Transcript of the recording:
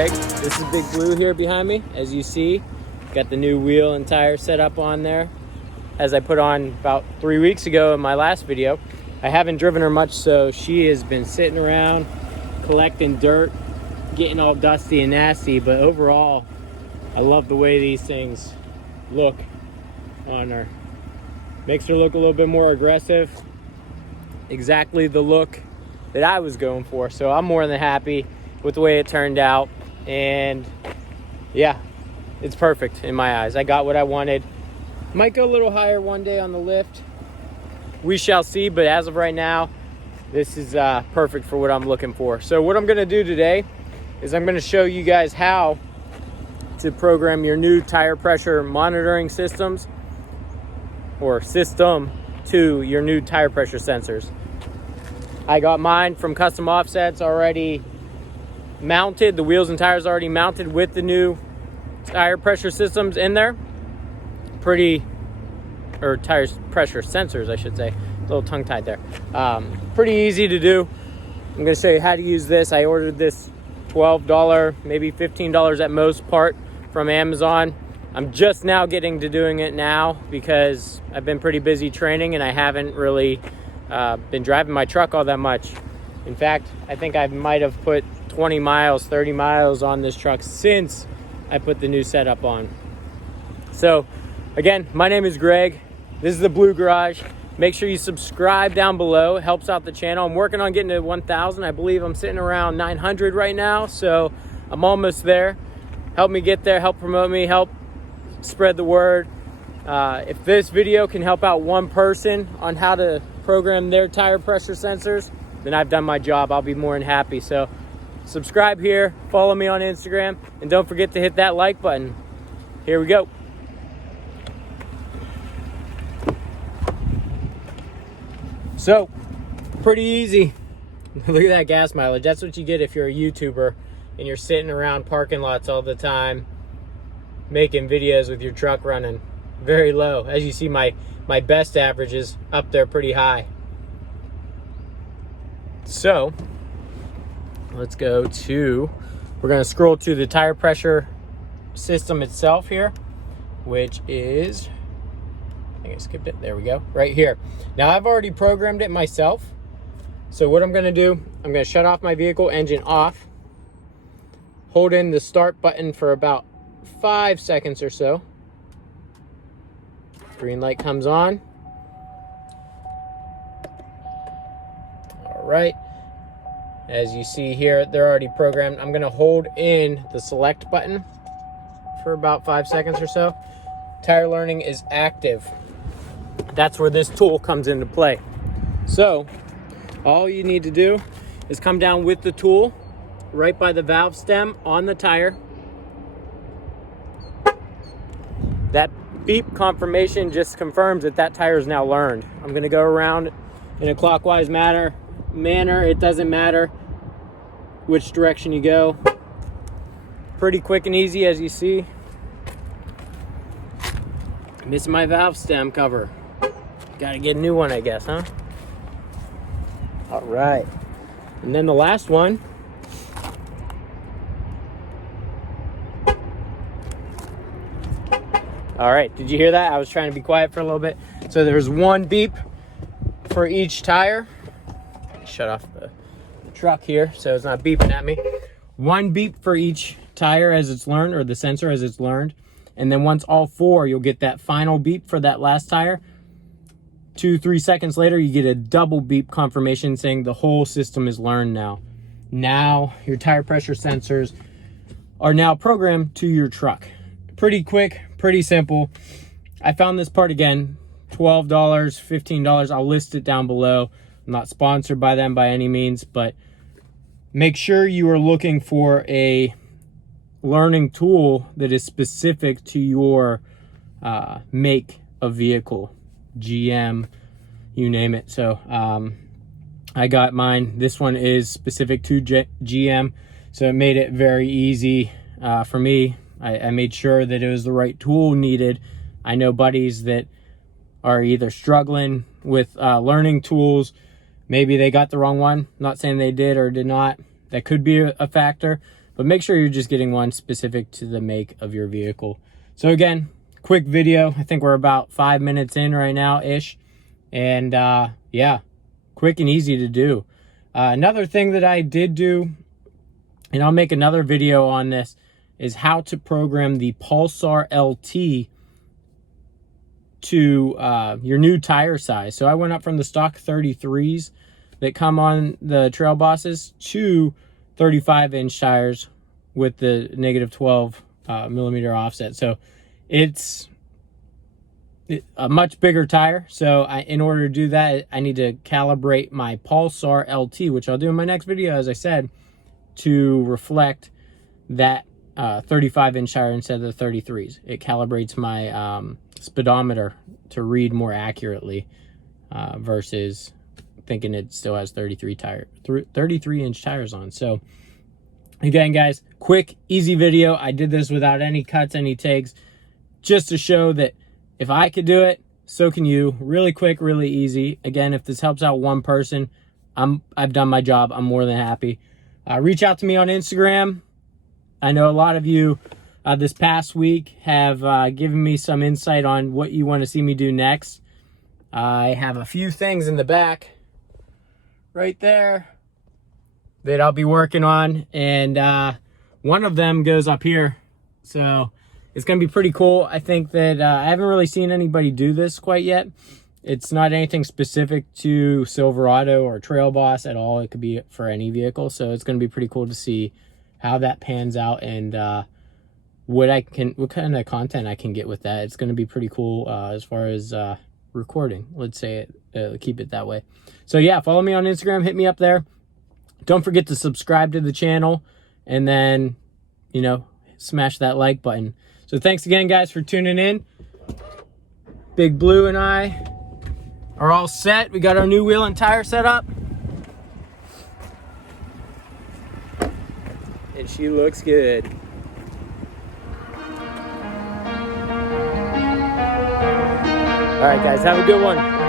Greg. This is Big Blue here behind me. As you see, got the new wheel and tire set up on there, as I put on about 3 weeks ago in my last video. I haven't driven her much, so she has been sitting around collecting dirt, getting all dusty and nasty, but overall, I love the way these things look on her. Makes her look a little bit more aggressive. Exactly the look that I was going for. So I'm more than happy with the way it turned out. And yeah, it's perfect in my eyes. I got what I wanted. Might go a little higher one day on the lift. We shall see, but as of right now, this is perfect for what I'm looking for. So what I'm gonna do today is I'm gonna show you guys how to program your new tire pressure monitoring systems or system to your new tire pressure sensors. I got mine from Custom Offsets already mounted. The wheels and tires already mounted with the new tire pressure systems in there. Or tire pressure sensors, I should say. A little tongue-tied there. Pretty easy to do. I'm gonna show you how to use this. I ordered this $12, maybe $15 at most part from Amazon. I'm just now getting to doing it now because I've been pretty busy training and I haven't really been driving my truck all that much. In fact, I think I might have put 20 miles, 30 miles on this truck since I put the new setup on. So again, my name is Greg. This is the Blue Garage. Make sure you subscribe down below. It helps out the channel. I'm working on getting to 1,000. I believe I'm sitting around 900 right now, so I'm almost there. Help me get there, help promote me, help spread the word. If this video can help out one person on how to program their tire pressure sensors, then I've done my job. I'll be more than happy. So subscribe here, follow me on Instagram, and don't forget to hit that like button. Here we go. So, pretty easy. Look at that gas mileage. That's what you get if you're a YouTuber and you're sitting around parking lots all the time making videos with your truck running. Very low. As you see, my best average is up there pretty high. So let's go to, we're going to scroll to the tire pressure system itself here, which is, I think I skipped it. There we go. Right here. Now I've already programmed it myself. So what I'm going to do, I'm going to shut off my vehicle engine off, hold in the start button for about 5 seconds or so. Green light comes on. All right. As you see here, they're already programmed. I'm going to hold in the select button for about 5 seconds or so. Tire learning is active. That's where this tool comes into play. So all you need to do is come down with the tool right by the valve stem on the tire. That beep confirmation just confirms that that tire is now learned. I'm going to go around in a clockwise manner. It doesn't matter which direction you go. Pretty quick and easy, as you see. Missing my valve stem cover. Got to get a new one, I guess, huh? All right. And then the last one. All right, did you hear that? I was trying to be quiet for a little bit. So there's one beep for each tire. Shut off the truck here so it's not beeping at me. One beep for each tire as it's learned, or the sensor as it's learned. And then once all four, you'll get that final beep for that last tire. 2-3 seconds later, you get a double beep confirmation saying the whole system is learned now. Now your tire pressure sensors are now programmed to your truck. Pretty quick, pretty simple. I found this part again, $12, $15. I'll list it down below. I'm not sponsored by them by any means, but make sure you are looking for a learning tool that is specific to your make of vehicle, GM, you name it. So I got mine. This one is specific to GM, so it made it very easy for me. I made sure that it was the right tool needed. I know buddies that are either struggling with learning tools. Maybe they got the wrong one. Not saying they did or did not. That could be a factor. but make sure you're just getting one specific to the make of your vehicle. So again, quick video. I think we're about 5 minutes in right now-ish. And yeah, quick and easy to do. Another thing that I did do, and I'll make another video on this, is how to program the Pulsar LT to your new tire size. So I went up from the stock 33s that come on the Trail Bosses to 35-inch tires with the negative 12 millimeter offset. So it's a much bigger tire. So in order to do that, I need to calibrate my Pulsar LT, which I'll do in my next video, as I said, to reflect that 35-inch tire instead of the 33s. It calibrates my speedometer to read more accurately versus thinking it still has 33-inch tires on. So again, guys, quick, easy video. I did this without any cuts, any takes, just to show that if I could do it, so can you. Really quick, really easy. Again, if this helps out one person, I've done my job. I'm more than happy. Reach out to me on Instagram. I know a lot of you this past week have given me some insight on what you want to see me do next. I have a few things in the back right there that I'll be working on, and one of them goes up here. So it's going to be pretty cool. I think that I haven't really seen anybody do this quite yet. It's not anything specific to Silverado or Trail Boss at all. It could be for any vehicle. So it's going to be pretty cool to see how that pans out and what kind of content I can get with that. It's going to be pretty cool as far as recording. Let's say it, keep it that way. So yeah, follow me on Instagram. Hit me up there. Don't forget to subscribe to the channel, and then, you know, smash that like button. So thanks again, guys, for tuning in. Big Blue and I are all set. We got our new wheel and tire set up. And she looks good. All right, guys, have a good one.